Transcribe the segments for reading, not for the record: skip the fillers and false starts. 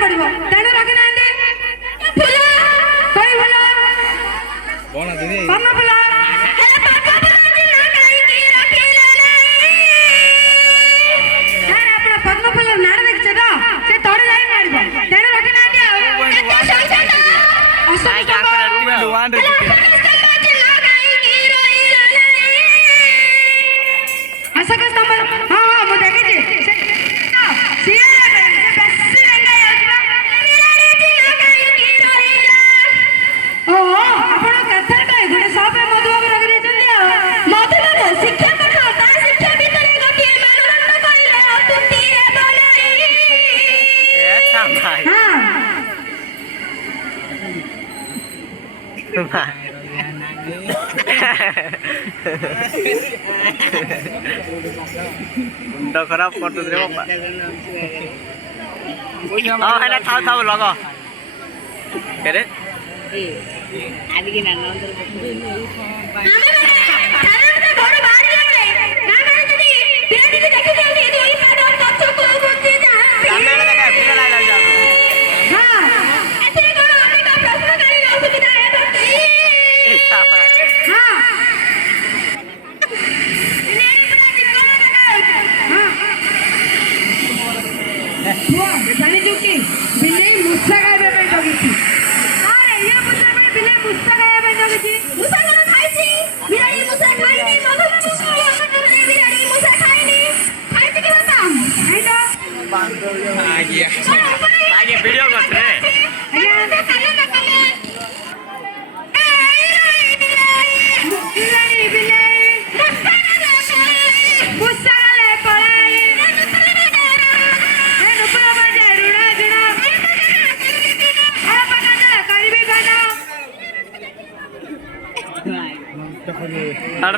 पड़िबो तेणु रखि नांदे फूल कोई फूल कोन दीदी पद्म फूल पद्म फूल नाड़ देखछे तो से तोड़ जाई मारिबो तेणु रखि नांदे आई क्या करे रूम 1 रे अशोक स्तंभ हां हां मु देखिछि सिया बेसी रंगा याउबा ओ आपण कथा काय गुडे सापे मधु बाबू रख देछन मधु बाबू शिक्षा पठा ता शिक्षा भीतर गोटे मानवंत कइले तुती हे बोलाई ए भाई हां मुंडा खराब कर दे रे बाबा हां हेला थाव थाव लगो करे आदि के नाना अंदर बिल्ली मुस्सा खाइबे पे जगिछि अरे ये मुस्सा में बिल्ली मुस्सा खाइबे पे जगिछि मुस्सा कोन खाइछि बिराड़ी मुस्सा खाइनी मधु बिराड़ी मुस्सा खाइनी खाइछि कि बता आई तो आगे वीडियो कर रे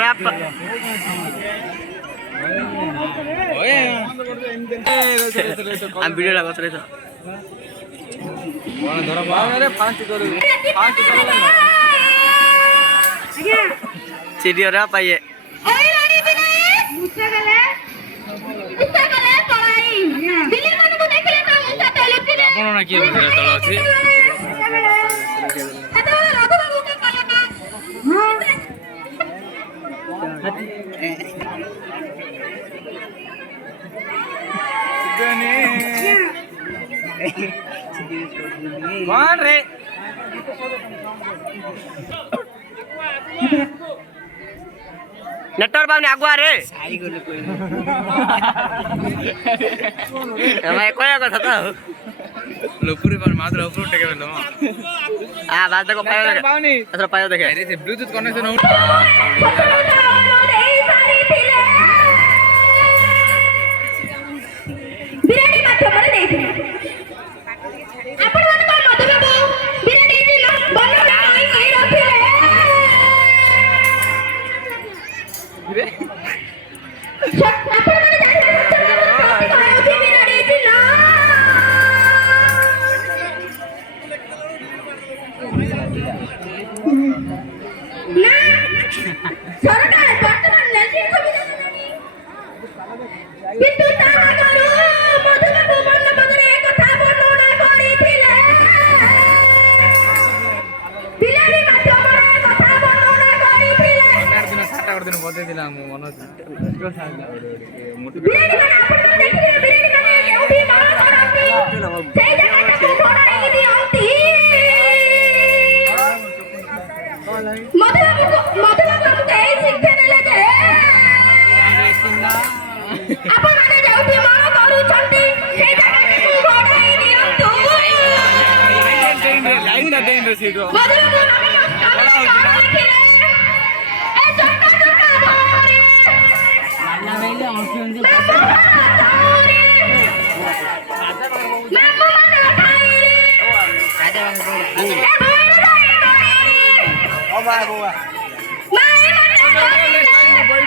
रैप ओए हम वीडियो लगा रे तो कोन धरा अरे फांसी करो सीढ़ी रा पाइए मुस्सा गले पलाई बिल्ली मन को देखले ना मुस्सा तले आपण ना के तळ अछि कौन रे नेटवर्क बाबू आगुआ रे मैं कोया কথা তো लोपुरी पर मात्र ऊपर टेके बेलो आ बात देखो पायो देखे असर पायो देखे अरे से ब्लूटूथ कनेक्शन हो बिराड़ी माध्यम रे देइथिले आपण मन को मधु बाबू बिराड़ी दिलो बल्लो नहीं कहि रखिले रे आपण मन जानिले बिराड़ी दिलो ना सरकार वर्तमान लेजी सुविधा नहीं किंतु ताहा करू मधु बाबू मन बदरे कथा वर्णना करिथिले बिलाड़ी माध्यमरे कथा वर्णना करिथिले अन्नार दिन साटा कर दिन बदे दिला मु मन को साल मोटी बिलाड़ी माने आपण देखिले बिलाड़ी माने केउठी मां करती सेई जगह को छोड़ाई दियंती मधु बाबू के शिक्षा नेले जे आपण माने जाउती मां करूछंती सेई जगह को छोड़ाई दियंतु लाइन ना देन रे सीधो मधु बाबू ए चक्का चक्का भाई माना वेले औंसी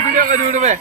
वीडियो कर दूर में